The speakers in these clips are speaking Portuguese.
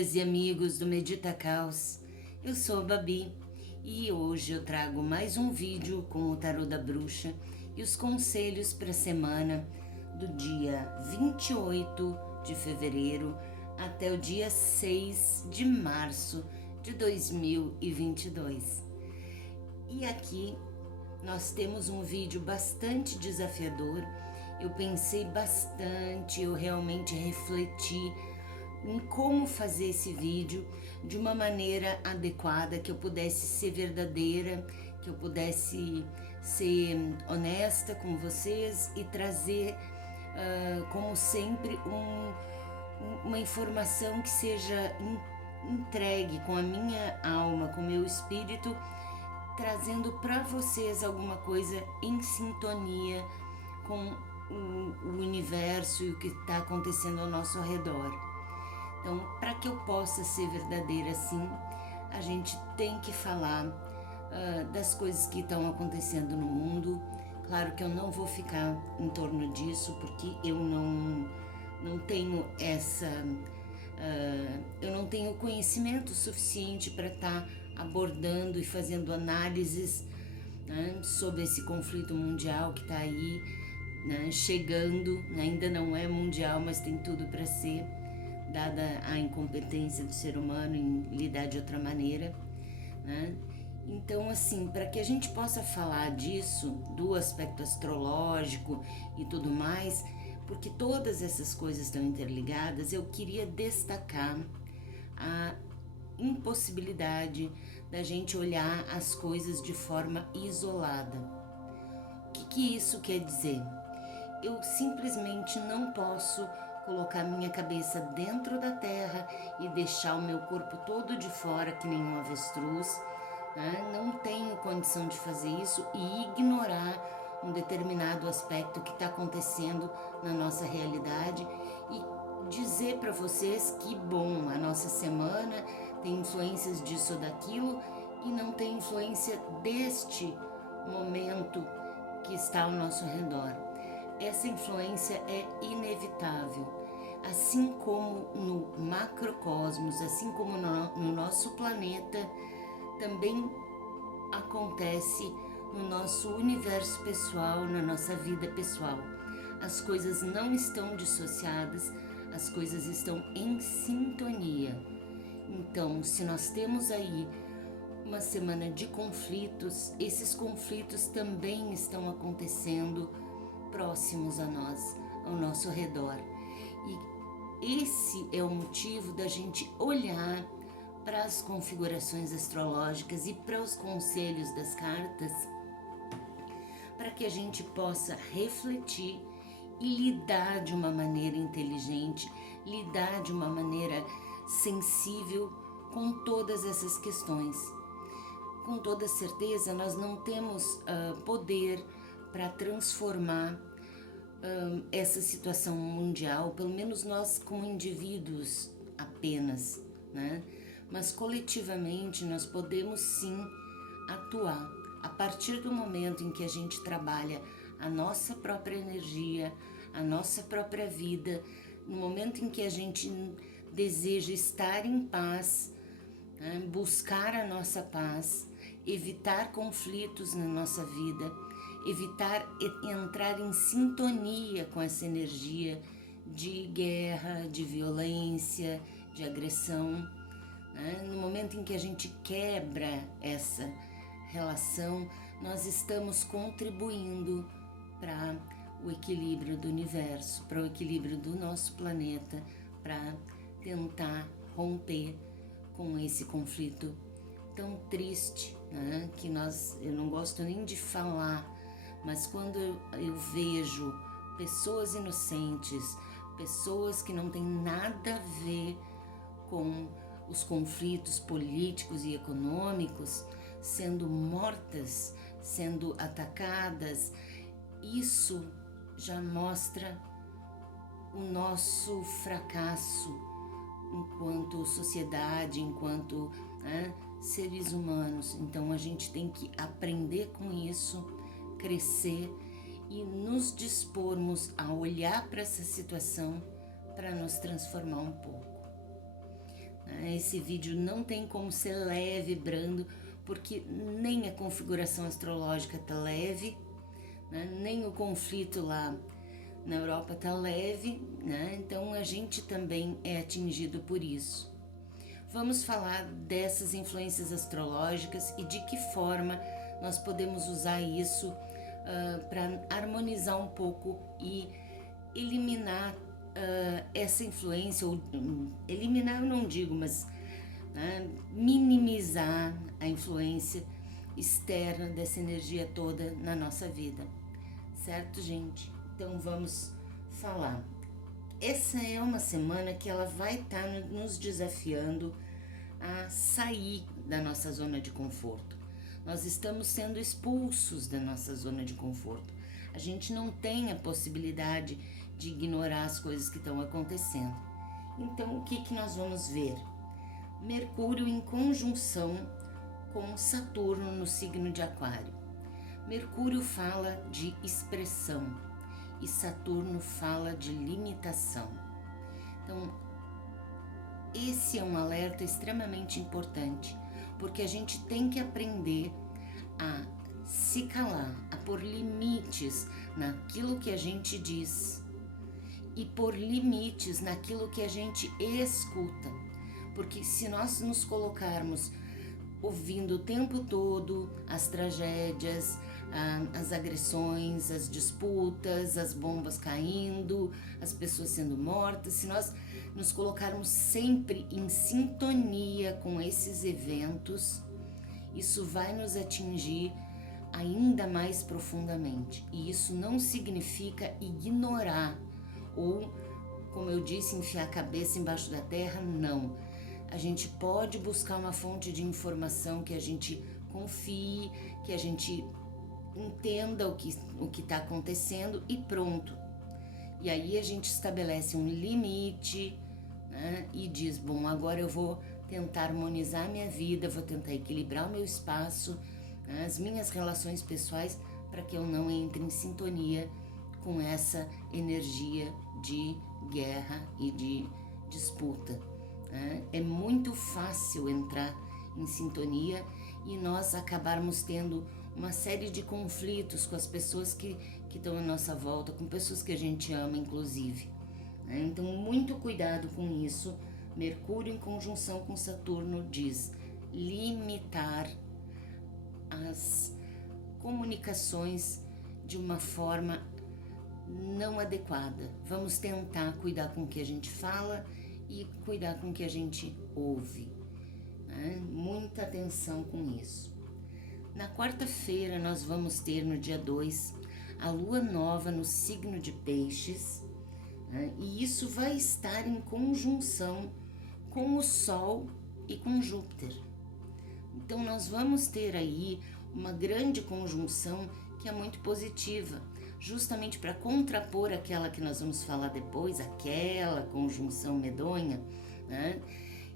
amigas e amigos do Medita Caos, eu sou a Babi e hoje eu trago mais um vídeo com o Tarô da Bruxa e os conselhos para a semana do dia 28 de fevereiro até o dia 6 de março de 2022. E aqui nós temos um vídeo bastante desafiador. Eu pensei bastante, eu realmente refleti em como fazer esse vídeo de uma maneira adequada, que eu pudesse ser verdadeira, que eu pudesse ser honesta com vocês e trazer, como sempre, uma informação que seja entregue com a minha alma, com o meu espírito, trazendo para vocês alguma coisa em sintonia com o universo e o que está acontecendo ao nosso redor. Então, para que eu possa ser verdadeira assim, a gente tem que falar das coisas que estão acontecendo no mundo. Claro que eu não vou ficar em torno disso, porque eu não tenho eu não tenho conhecimento suficiente para estar abordando e fazendo análises, né, sobre esse conflito mundial que está aí, né, chegando. Ainda não é mundial, mas tem tudo para ser, dada a incompetência do ser humano em lidar de outra maneira, né? Então, assim, para que a gente possa falar disso, do aspecto astrológico e tudo mais, porque todas essas coisas estão interligadas, eu queria destacar a impossibilidade da gente olhar as coisas de forma isolada. O que isso quer dizer? Eu simplesmente não posso colocar minha cabeça dentro da terra e deixar o meu corpo todo de fora que nem um avestruz, né? Não tenho condição de fazer isso e ignorar um determinado aspecto que está acontecendo na nossa realidade e dizer para vocês que, bom, a nossa semana tem influências disso ou daquilo e não tem influência deste momento que está ao nosso redor. Essa influência é inevitável, assim como no macrocosmos, assim como no nosso planeta, também acontece no nosso universo pessoal, na nossa vida pessoal. As coisas não estão dissociadas, as coisas estão em sintonia. Então, se nós temos aí uma semana de conflitos, esses conflitos também estão acontecendo próximos a nós, ao nosso redor. E esse é o motivo da gente olhar para as configurações astrológicas e para os conselhos das cartas, para que a gente possa refletir e lidar de uma maneira inteligente, lidar de uma maneira sensível com todas essas questões. Com toda certeza, nós não temos poder para transformar essa situação mundial, pelo menos nós como indivíduos apenas, né? Mas coletivamente nós podemos sim atuar a partir do momento em que a gente trabalha a nossa própria energia, a nossa própria vida, no momento em que a gente deseja estar em paz, né? Buscar a nossa paz, evitar conflitos na nossa vida, evitar entrar em sintonia com essa energia de guerra, de violência, de agressão, né? No momento em que a gente quebra essa relação, nós estamos contribuindo para o equilíbrio do universo, para o equilíbrio do nosso planeta, para tentar romper com esse conflito tão triste, né? Que eu não gosto nem de falar, mas quando eu vejo pessoas inocentes, pessoas que não têm nada a ver com os conflitos políticos e econômicos sendo mortas, sendo atacadas, isso já mostra o nosso fracasso enquanto sociedade, enquanto seres humanos. Então a gente tem que aprender com isso, crescer e nos dispormos a olhar para essa situação para nos transformar um pouco. Esse vídeo não tem como ser leve, brando, porque nem a configuração astrológica tá leve, né? Nem o conflito lá na Europa tá leve, né? Então a gente também é atingido por isso. Vamos falar dessas influências astrológicas e de que forma nós podemos usar isso para harmonizar um pouco e eliminar essa influência, ou eliminar eu não digo, mas minimizar a influência externa dessa energia toda na nossa vida, certo, gente? Então vamos falar. Essa é uma semana que ela vai estar nos desafiando a sair da nossa zona de conforto. Nós estamos sendo expulsos da nossa zona de conforto. A gente não tem a possibilidade de ignorar as coisas que estão acontecendo. Então, o que nós vamos ver? Mercúrio em conjunção com Saturno no signo de Aquário. Mercúrio fala de expressão e Saturno fala de limitação. Então, esse é um alerta extremamente importante, porque a gente tem que aprender a se calar, a pôr limites naquilo que a gente diz e pôr limites naquilo que a gente escuta. Porque se nós nos colocarmos ouvindo o tempo todo as tragédias, as agressões, as disputas, as bombas caindo, as pessoas sendo mortas, se nós nos colocarmos sempre em sintonia com esses eventos, isso vai nos atingir ainda mais profundamente. E isso não significa ignorar ou, como eu disse, enfiar a cabeça embaixo da terra, não. A gente pode buscar uma fonte de informação que a gente confie, que a gente entenda o que está acontecendo e pronto. E aí a gente estabelece um limite, né? E diz, bom, agora eu vou tentar harmonizar a minha vida, vou tentar equilibrar o meu espaço, né? As minhas relações pessoais, para que eu não entre em sintonia com essa energia de guerra e de disputa. É muito fácil entrar em sintonia e nós acabarmos tendo uma série de conflitos com as pessoas que estão à nossa volta, com pessoas que a gente ama, inclusive. Então, muito cuidado com isso. Mercúrio em conjunção com Saturno diz limitar as comunicações de uma forma não adequada. Vamos tentar cuidar com o que a gente fala e cuidar com o que a gente ouve. Muita atenção com isso. Na quarta-feira nós vamos ter, no dia 2, a lua nova no signo de Peixes, e isso vai estar em conjunção com o Sol e com Júpiter. Então nós vamos ter aí uma grande conjunção que é muito positiva, justamente para contrapor aquela que nós vamos falar depois, aquela conjunção medonha, né?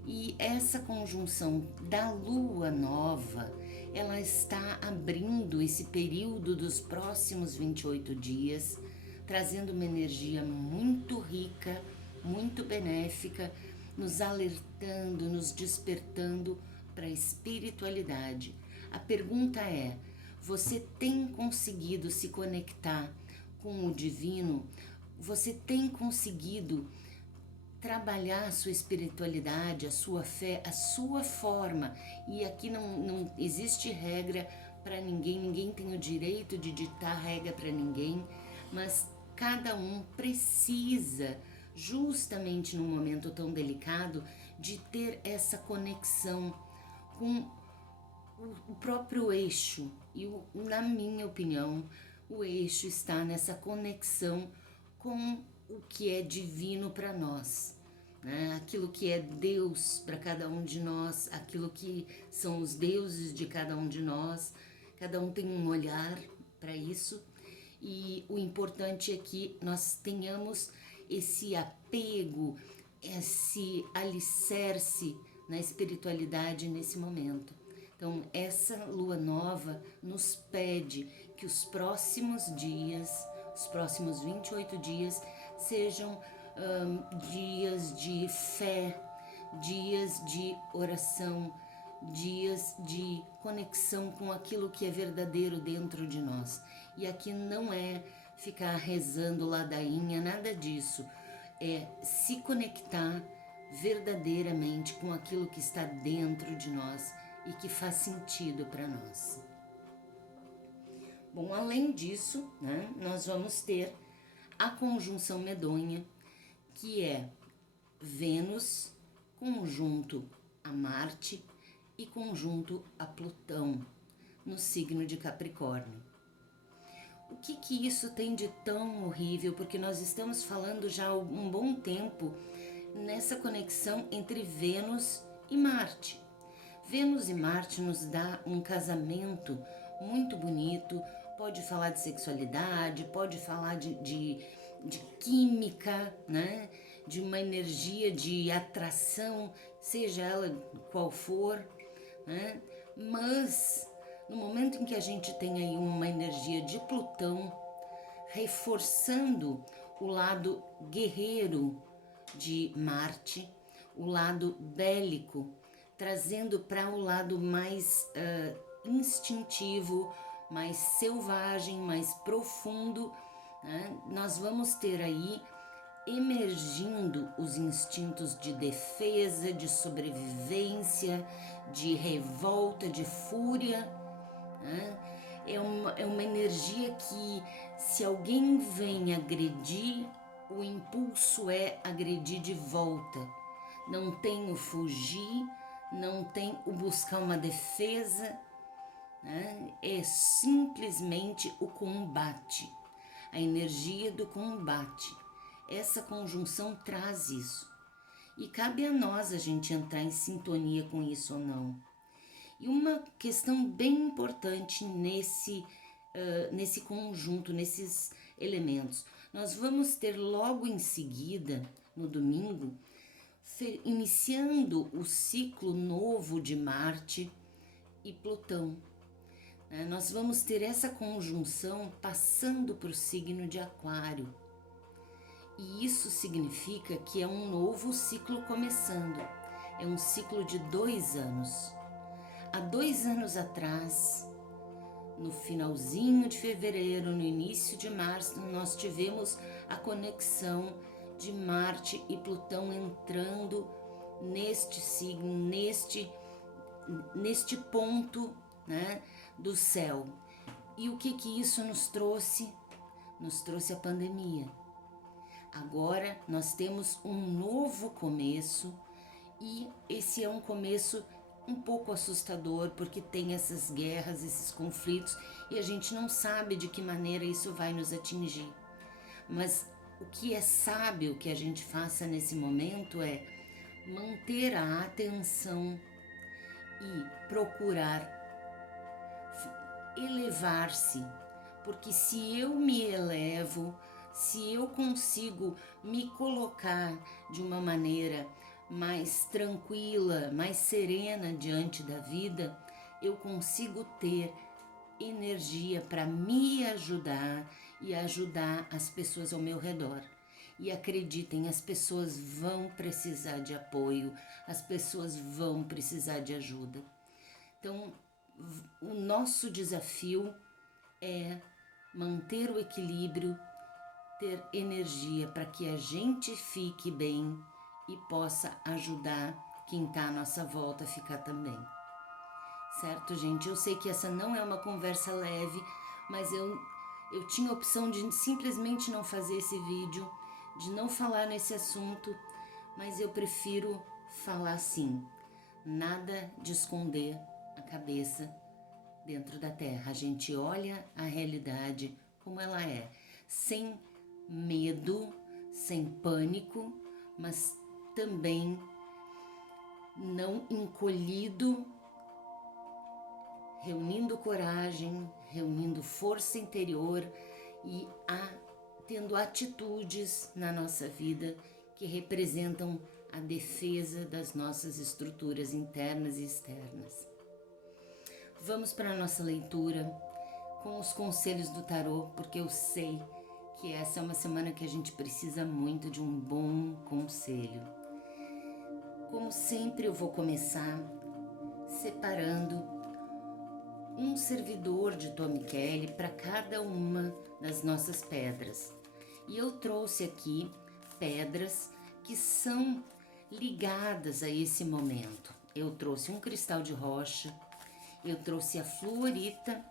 E essa conjunção da lua nova, ela está abrindo esse período dos próximos 28 dias, trazendo uma energia muito rica, muito benéfica, nos alertando, nos despertando para a espiritualidade. A pergunta é: você tem conseguido se conectar com o divino? Você tem conseguido trabalhar a sua espiritualidade, a sua fé, a sua forma? E aqui não existe regra para ninguém, ninguém tem o direito de ditar regra para ninguém, mas cada um precisa, justamente num momento tão delicado, de ter essa conexão com o próprio eixo. E na minha opinião, o eixo está nessa conexão com o que é divino para nós, né? Aquilo que é Deus para cada um de nós, aquilo que são os deuses de cada um de nós. Cada um tem um olhar para isso, e o importante é que nós tenhamos esse apego, esse alicerce na espiritualidade nesse momento. Então, essa lua nova nos pede que os próximos dias, os próximos 28 dias, sejam dias de fé, dias de oração, dias de conexão com aquilo que é verdadeiro dentro de nós. E aqui não é ficar rezando ladainha, nada disso. É se conectar verdadeiramente com aquilo que está dentro de nós e que faz sentido para nós. Bom, além disso, né, nós vamos ter a conjunção medonha, que é Vênus conjunto a Marte e conjunto a Plutão, no signo de Capricórnio. O que isso tem de tão horrível? Porque nós estamos falando já há um bom tempo nessa conexão entre Vênus e Marte. Vênus e Marte nos dá um casamento muito bonito, pode falar de sexualidade, pode falar de química, né? De uma energia de atração, seja ela qual for, né? Mas no momento em que a gente tem aí uma energia de Plutão reforçando o lado guerreiro de Marte, o lado bélico, trazendo para o lado mais instintivo, mais selvagem, mais profundo, né? Nós vamos ter aí emergindo os instintos de defesa, de sobrevivência, de revolta, de fúria, né? É uma energia que, se alguém vem agredir, o impulso é agredir de volta. Não tem o fugir, não tem o buscar uma defesa, né? É simplesmente o combate, a energia do combate. Essa conjunção traz isso. E cabe a nós a gente entrar em sintonia com isso ou não. E uma questão bem importante nesse conjunto, nesses elementos. Nós vamos ter logo em seguida, no domingo, iniciando o ciclo novo de Marte e Plutão. Nós vamos ter essa conjunção passando para o signo de Aquário. E isso significa que é um novo ciclo começando. É um ciclo de 2 anos. Há 2 anos atrás, no finalzinho de fevereiro, no início de março, nós tivemos a conexão de Marte e Plutão entrando neste signo, neste ponto, né, do céu. E o que isso nos trouxe? Nos trouxe a pandemia. Agora nós temos um novo começo e esse é um começo um pouco assustador, porque tem essas guerras, esses conflitos e a gente não sabe de que maneira isso vai nos atingir. Mas o que é sábio que a gente faça nesse momento é manter a atenção e procurar elevar-se, porque se eu me elevo, se eu consigo me colocar de uma maneira mais tranquila, mais serena diante da vida, eu consigo ter energia para me ajudar e ajudar as pessoas ao meu redor. E acreditem, as pessoas vão precisar de apoio, as pessoas vão precisar de ajuda. Então, o nosso desafio é manter o equilíbrio, ter energia para que a gente fique bem e possa ajudar quem está à nossa volta a ficar também. Certo, gente? Eu sei que essa não é uma conversa leve, mas eu tinha a opção de simplesmente não fazer esse vídeo, de não falar nesse assunto, mas eu prefiro falar sim. Nada de esconder a cabeça dentro da terra. A gente olha a realidade como ela é, sem medo, sem pânico, mas também não encolhido, reunindo coragem, reunindo força interior e tendo atitudes na nossa vida que representam a defesa das nossas estruturas internas e externas. Vamos para a nossa leitura com os conselhos do tarô, porque eu sei que essa é uma semana que a gente precisa muito de um bom conselho. Como sempre, eu vou começar separando um servidor de Tom Michele para cada uma das nossas pedras. E eu trouxe aqui pedras que são ligadas a esse momento. Eu trouxe um cristal de rocha, eu trouxe a fluorita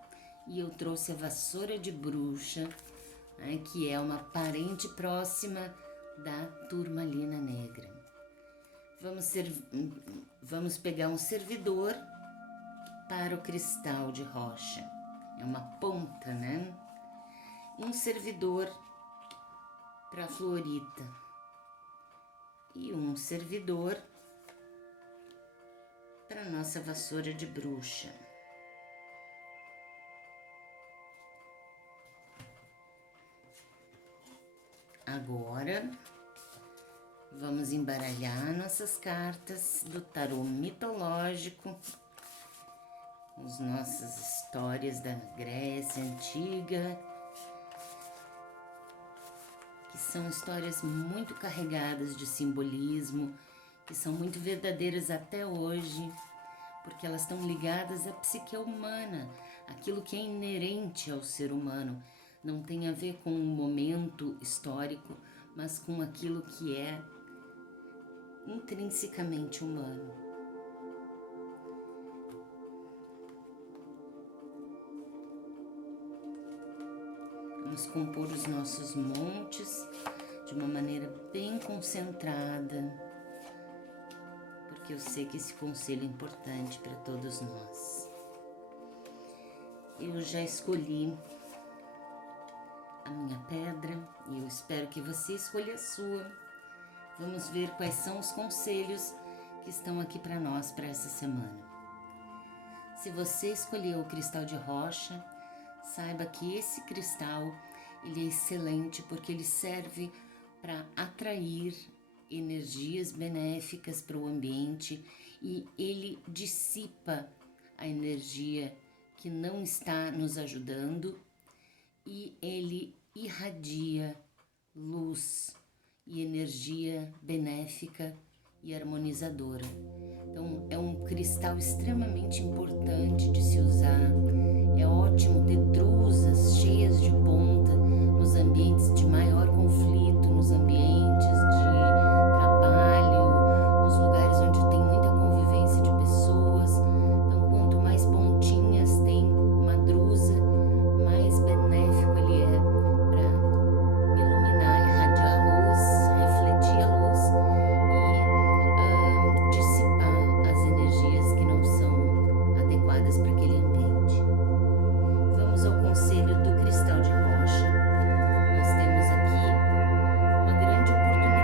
e eu trouxe a vassoura de bruxa, né, que é uma parente próxima da turmalina negra. Vamos pegar um servidor para o cristal de rocha. É uma ponta, né? Um servidor para a fluorita e um servidor para a nossa vassoura de bruxa. Agora, vamos embaralhar nossas cartas do tarô mitológico, as nossas histórias da Grécia Antiga, que são histórias muito carregadas de simbolismo, que são muito verdadeiras até hoje, porque elas estão ligadas à psique humana, aquilo que é inerente ao ser humano. Não tem a ver com um momento histórico, mas com aquilo que é intrinsecamente humano. Vamos compor os nossos montes de uma maneira bem concentrada, porque eu sei que esse conselho é importante para todos nós. Eu já escolhi a minha pedra e eu espero que você escolha a sua. Vamos ver quais são os conselhos que estão aqui para nós para essa semana. Se você escolheu o cristal de rocha, saiba que esse cristal ele é excelente porque ele serve para atrair energias benéficas para o ambiente e ele dissipa a energia que não está nos ajudando e ele irradia luz e energia benéfica e harmonizadora. Então, é um cristal extremamente importante de se usar. É ótimo ter drusas cheias de ponta nos ambientes de maior conflito, nos ambientes de trabalho, nos lugares onde tem muita convivência de pessoas. Então, quanto mais pontinhas tem uma drusa, mais benéfico ele é para iluminar, irradiar a luz, refletir a luz e dissipar as energias que não são adequadas para aquele ambiente. Vamos ao conselho do cristal de rocha. Nós temos aqui uma grande oportunidade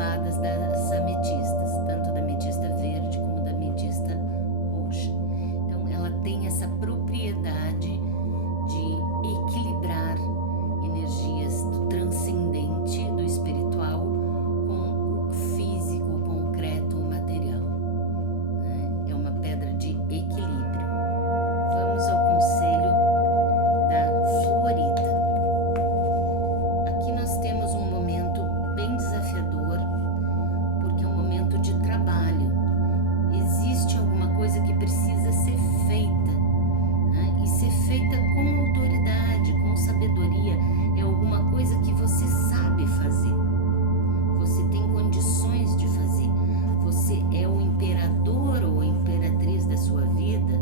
derivadas das ametistas, tanto da ametista verde como da ametista roxa. Então ela tem essa propriedade de equilibrar energias do transcendente, do espiritual, com o físico, o concreto, o material, né? É uma pedra de equilíbrio. Vamos ao conselho da fluorita. Aqui nós temos um momento bem desafiador, porque é um momento de trabalho. Existe alguma coisa que precisa ser feita, né? E ser feita com autoridade, com sabedoria. É alguma coisa que você sabe fazer, você tem condições de fazer, você é o imperador ou a imperatriz da sua vida,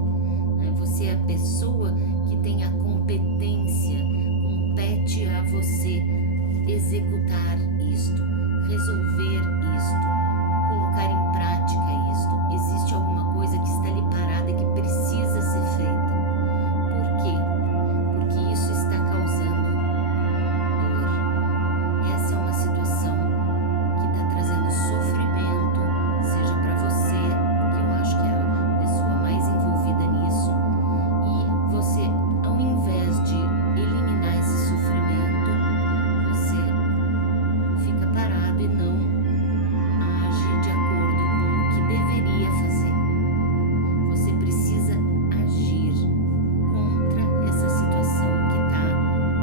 né? Você é a pessoa que tem a competência, compete a você executar isto, resolver isto, colocar em prática isto. Existe alguma coisa que está ali parada e que precisa ser feita. Por quê? Porque isso está causando dor. Essa é uma situação que está trazendo sofrimento, seja para você, que eu acho que é a pessoa mais envolvida nisso, e você, ao invés de eliminar esse sofrimento, você fica parado e não age de acordo com o que deveria fazer. Você precisa agir contra essa situação que está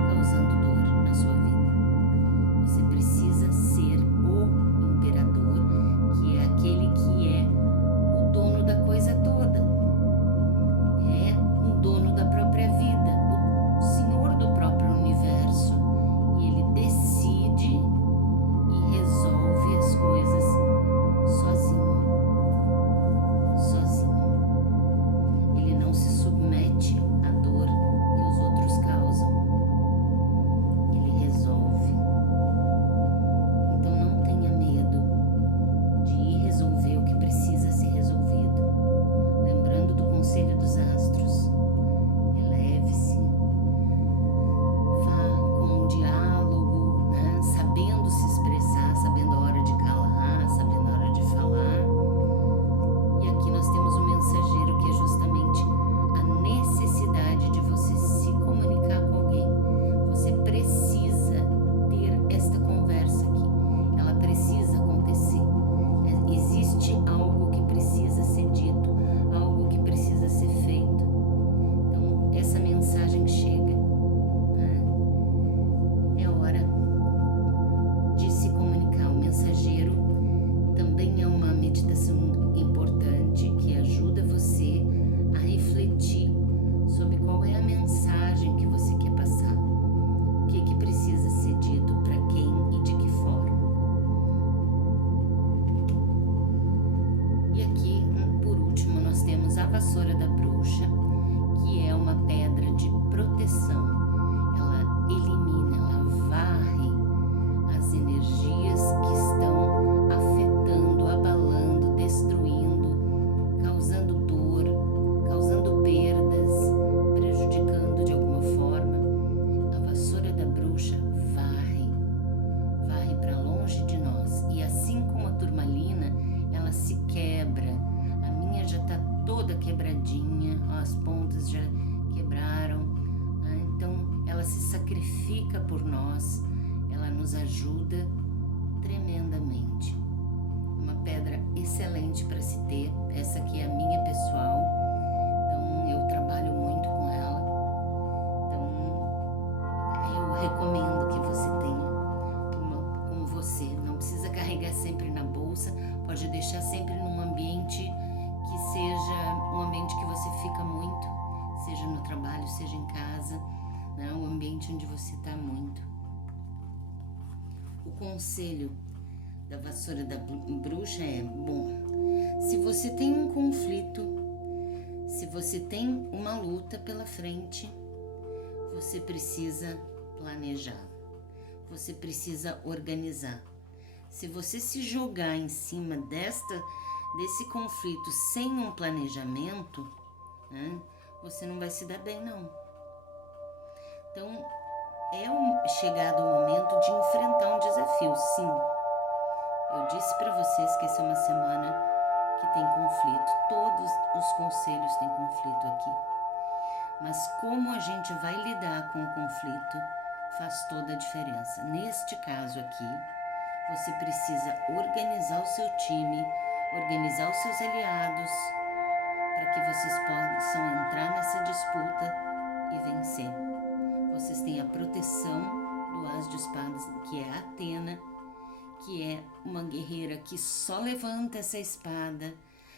causando dor na sua vida. Você precisa ser o imperador, que é aquele que é o dono da coisa toda. É o dono da própria vida, o senhor do próprio universo. E ele decide e resolve as coisas sozinho. Sozinho. Ele não se submete à dor que os outros causam. Ele resolve. Então não tenha medo de ir resolver o que precisa ser resolvido. Lembrando do conselho dos astros. Eleve-se. Vá com um diálogo, né? Sabendo se expressar, sabendo a hora de calar, sabendo a hora de falar. E aqui nós temos um mensageiro que é justamente a necessidade de você se comunicar com alguém. Você precisa ter esta conversa aqui. Ela precisa acontecer. Existe algo que precisa ser dito, algo que precisa ser feito. Então, essa mensagem chega, né? É hora de se comunicar. O mensageiro também é uma meditação importante que ajuda você a refletir sobre qual é a mensagem que você quer passar, o que precisa ser dito para quem e de que forma. E aqui, por último, nós temos a vassoura da bruxa, que é uma pedra de proteção. Ela elimina, ela varre as energias que estão afetando, abalando, destruindo, causando dor, causando perdas, prejudicando de alguma forma. A vassoura da bruxa varre para longe de nós. E assim como a turmalina, ela se quebra. A minha já está toda quebradinha, ó, as pontas já quebraram, né? Então ela se sacrifica por nós, ela nos ajuda tremendamente. Uma pedra excelente para se ter. Essa aqui é a minha pessoal, então eu trabalho muito com ela. Então eu recomendo que você tenha uma com você. Não precisa carregar sempre na bolsa, pode deixar sempre num ambiente que seja um ambiente que você fica muito, seja no trabalho, seja em casa, né? Um ambiente onde você está muito. O conselho da vassoura da bruxa é: bom, se você tem um conflito, se você tem uma luta pela frente, você precisa planejar, você precisa organizar. Se você se jogar em cima desse conflito sem um planejamento, né, você não vai se dar bem, não. Então, chegado o momento de enfrentar um desafio, sim. Eu disse para vocês que essa é uma semana que tem conflito. Todos os conselhos têm conflito aqui. Mas como a gente vai lidar com o conflito faz toda a diferença. Neste caso aqui, você precisa organizar o seu time, organizar os seus aliados, para que vocês possam entrar nessa disputa e vencer. Vocês têm a proteção do As de Espadas, que é a Atena, que é uma guerreira que só levanta essa espada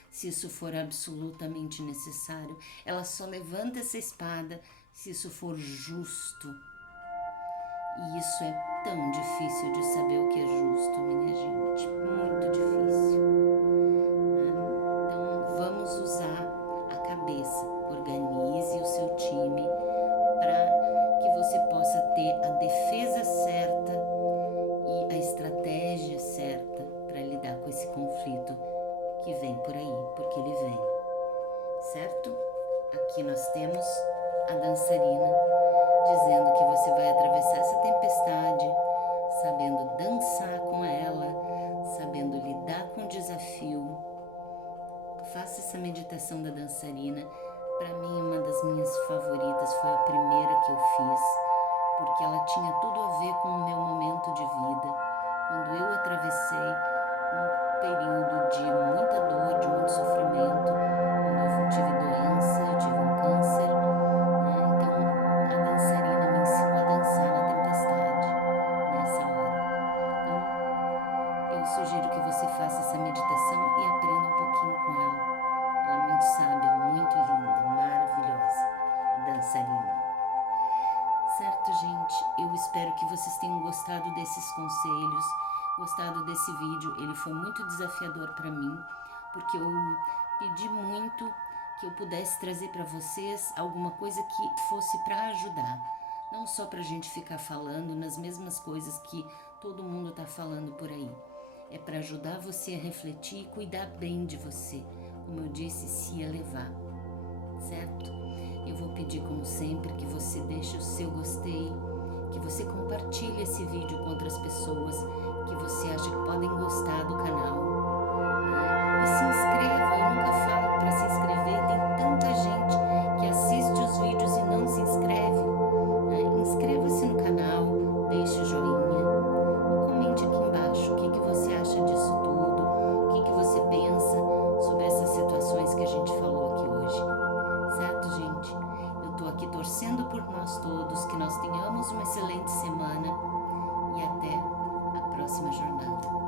se isso for absolutamente necessário. Ela só levanta essa espada se isso for justo. E isso é tão difícil de saber o que é justo, minha gente. Muito difícil. Então vamos usar a cabeça. Organize o seu time para que você possa ter a defesa certa e a estratégia certa para lidar com esse conflito que vem por aí, porque ele vem, certo? Aqui nós temos a dançarina dizendo que você vai atravessar essa tempestade sabendo dançar com ela, sabendo lidar com o desafio. Faça essa meditação da dançarina. Para mim, uma das minhas favoritas, foi a primeira que eu fiz, porque ela tinha tudo a ver com o meu momento de vida. Quando eu atravessei um período de muita dor, de muito sofrimento, quando eu tive doença, eu tive um câncer, né? Então a dançarina me ensinou a dançar na tempestade, nessa hora. Então eu sugiro que você faça essa meditação e aprenda um pouquinho com ela. Ela é muito sábia, muito linda, maravilhosa, a dançarina. Certo, gente? Eu espero que vocês tenham gostado desses conselhos, gostado desse vídeo. Ele foi muito desafiador para mim, porque eu pedi muito que eu pudesse trazer para vocês alguma coisa que fosse para ajudar. Não só para a gente ficar falando nas mesmas coisas que todo mundo está falando por aí. É para ajudar você a refletir e cuidar bem de você. Como eu disse, se elevar, certo? Eu vou pedir, como sempre, que você deixe o seu gostei, que você compartilhe esse vídeo com outras pessoas que você acha que podem gostar do canal. E se inscreva, eu nunca falo para se inscrever, tem tanta gente que assiste os vídeos e não se inscreve. Inscreva-se no canal, deixe o joinha e comente aqui embaixo o que você acha disso tudo, o que você pensa sobre essas situações que a gente falou aqui hoje. Certo, gente? Eu tô aqui torcendo por nós todos, que nós tenhamos uma excelente semana e até a próxima jornada.